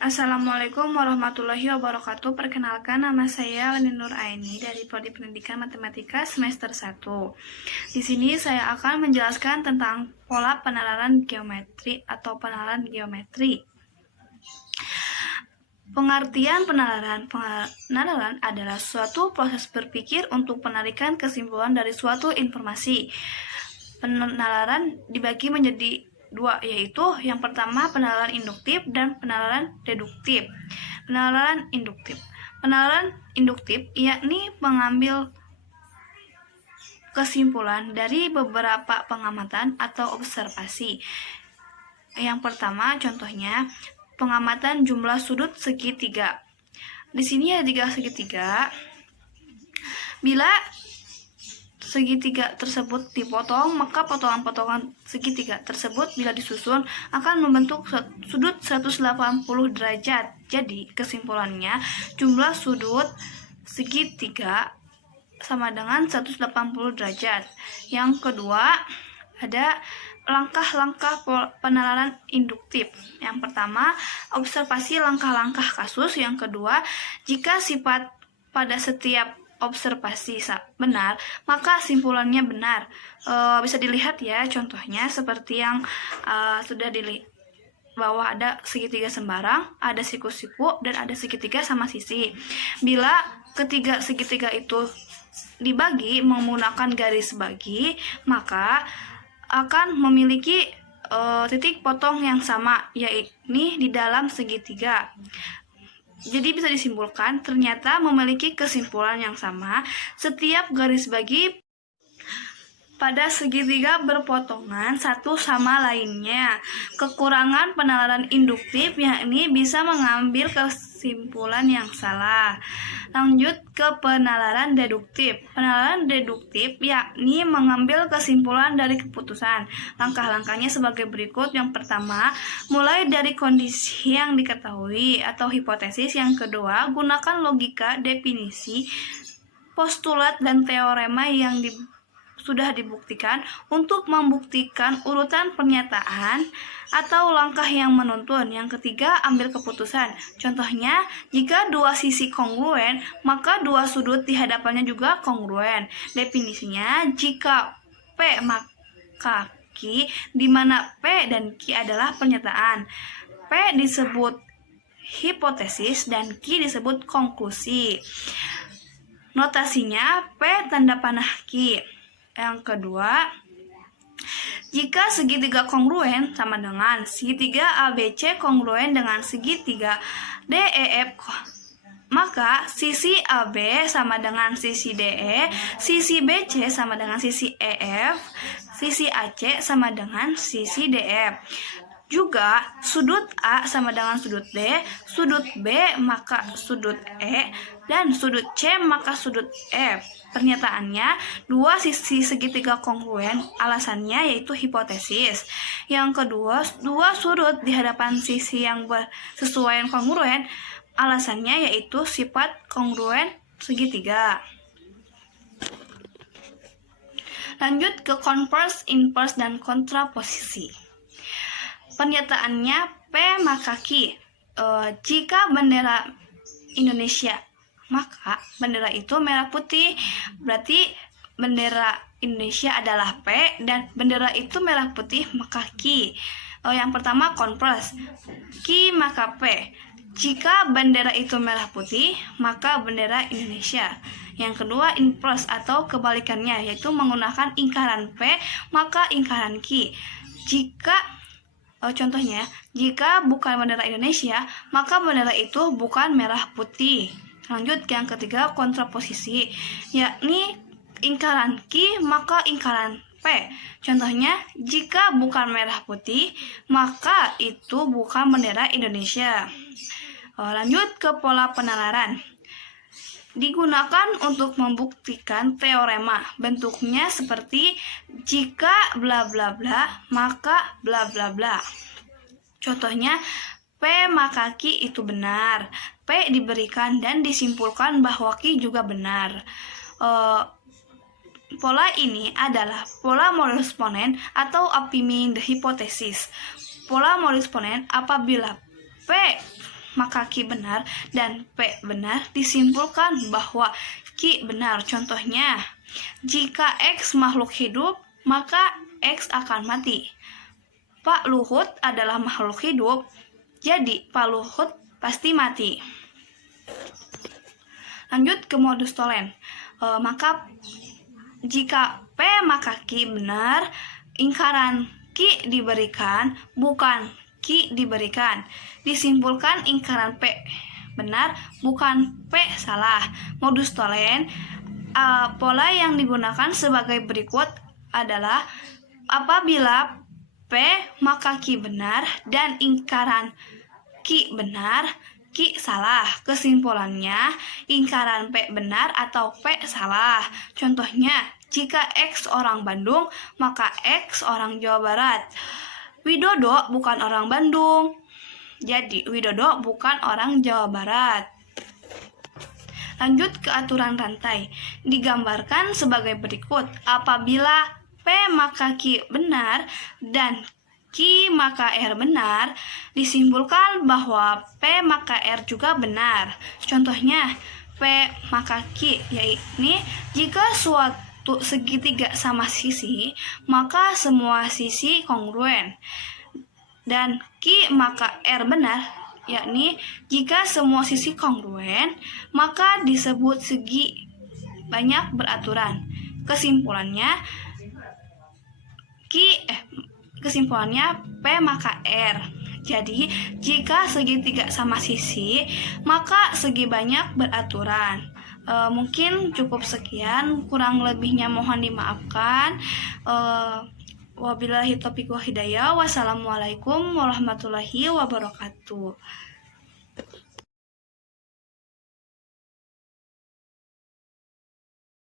Assalamualaikum warahmatullahi wabarakatuh. Perkenalkan, nama saya Leni Nur Aini dari Prodi Pendidikan Matematika semester 1. Di sini saya akan menjelaskan tentang pola penalaran geometri atau penalaran geometri. Pengertian penalaran. Penalaran adalah suatu proses berpikir untuk penarikan kesimpulan dari suatu informasi. Penalaran dibagi menjadi dua, yaitu yang pertama penalaran induktif dan penalaran deduktif. Penalaran induktif yakni mengambil kesimpulan dari beberapa pengamatan atau observasi. Yang pertama contohnya pengamatan jumlah sudut segitiga. Di sini ada 3 segitiga. Bila segitiga tersebut dipotong, maka potongan-potongan segitiga tersebut bila disusun akan membentuk sudut 180 derajat. Jadi kesimpulannya jumlah sudut segitiga sama dengan 180 derajat. Yang kedua, ada langkah-langkah penalaran induktif. Yang pertama, observasi langkah-langkah kasus. Yang kedua, jika sifat pada setiap observasi benar, maka simpulannya benar. Bisa dilihat ya, contohnya seperti yang sudah dilihat bahwa ada segitiga sembarang, ada siku-siku, dan ada segitiga sama sisi. Bila ketiga segitiga itu dibagi menggunakan garis bagi, maka akan memiliki titik potong yang sama, yakni di dalam segitiga. Jadi bisa disimpulkan ternyata memiliki kesimpulan yang sama setiap garis bagi pada segitiga berpotongan satu sama lainnya. Kekurangan penalaran induktif yakni bisa mengambil kesimpulan yang salah. Lanjut ke penalaran deduktif. Penalaran deduktif yakni mengambil kesimpulan dari keputusan. Langkah-langkahnya sebagai berikut. Yang pertama, mulai dari kondisi yang diketahui atau hipotesis. Yang kedua, gunakan logika, definisi, postulat, dan teorema yang sudah dibuktikan untuk membuktikan urutan pernyataan atau langkah yang menuntun. Yang ketiga, ambil keputusan. Contohnya, jika dua sisi kongruen, maka dua sudut di hadapannya juga kongruen. Definisinya, jika P maka Q, di mana P dan Q adalah pernyataan. P disebut hipotesis dan Q disebut konklusi. Notasinya P tanda panah Q. Yang kedua, jika segitiga kongruen sama dengan segitiga ABC kongruen dengan segitiga DEF, maka sisi AB sama dengan sisi DE, sisi BC sama dengan sisi EF, sisi AC sama dengan sisi DF. Juga sudut A sama dengan sudut D, sudut B maka sudut E, dan sudut C maka sudut F. Pernyataannya, dua sisi segitiga kongruen, alasannya yaitu hipotesis. Yang kedua, dua sudut di hadapan sisi yang bersesuaian kongruen, alasannya yaitu sifat kongruen segitiga. Lanjut ke konvers, invers, dan kontraposisi. Pernyataannya P maka Q. Jika bendera Indonesia, maka bendera itu merah putih, berarti bendera Indonesia adalah P dan bendera itu merah putih maka Q. Yang pertama konvers, Q maka P. Jika bendera itu merah putih, maka bendera Indonesia. Yang kedua invers atau kebalikannya, yaitu menggunakan lingkaran P maka lingkaran Q. Contohnya, jika bukan bendera Indonesia, maka bendera itu bukan merah putih. Lanjut ke yang ketiga, kontraposisi, yakni lingkaran Q maka lingkaran P. Contohnya, jika bukan merah putih, maka itu bukan bendera Indonesia. Lanjut ke pola penalaran. Digunakan untuk membuktikan teorema. Bentuknya seperti jika bla bla bla, maka bla bla bla. Contohnya, P maka Q itu benar. P diberikan dan disimpulkan bahwa Q juga benar. Pola ini adalah pola modus ponens atau affirming the hypothesis. Pola modus ponens apabila P maka Q benar, dan P benar, disimpulkan bahwa Q benar. Contohnya, jika X makhluk hidup, maka X akan mati. Pak Luhut adalah makhluk hidup, jadi Pak Luhut pasti mati. Lanjut ke modus tolen. Maka jika P maka Q benar, ingkaran Q diberikan, bukan Q diberikan. Disimpulkan ingkaran P benar, bukan P salah. Modus tolen, pola yang digunakan sebagai berikut adalah apabila P maka Q benar dan ingkaran Q benar, Q salah. Kesimpulannya, ingkaran P benar atau P salah. Contohnya, jika X orang Bandung, maka X orang Jawa Barat. Widodo bukan orang Bandung, jadi Widodo bukan orang Jawa Barat. Lanjut ke aturan rantai. Digambarkan sebagai berikut. Apabila P maka Q benar dan Q maka R benar, disimpulkan bahwa P maka R juga benar. Contohnya, P maka Q, yaitu jika suatu segitiga sama sisi, maka semua sisi kongruen. Dan Q maka R benar, yakni jika semua sisi kongruen, maka disebut segi banyak beraturan. Kesimpulannya P maka R. Jadi, jika segitiga sama sisi, maka segi banyak beraturan. Mungkin cukup sekian, kurang lebihnya mohon dimaafkan. Wabillahi taufiq wal hidayah. Wassalamualaikum warahmatullahi wabarakatuh.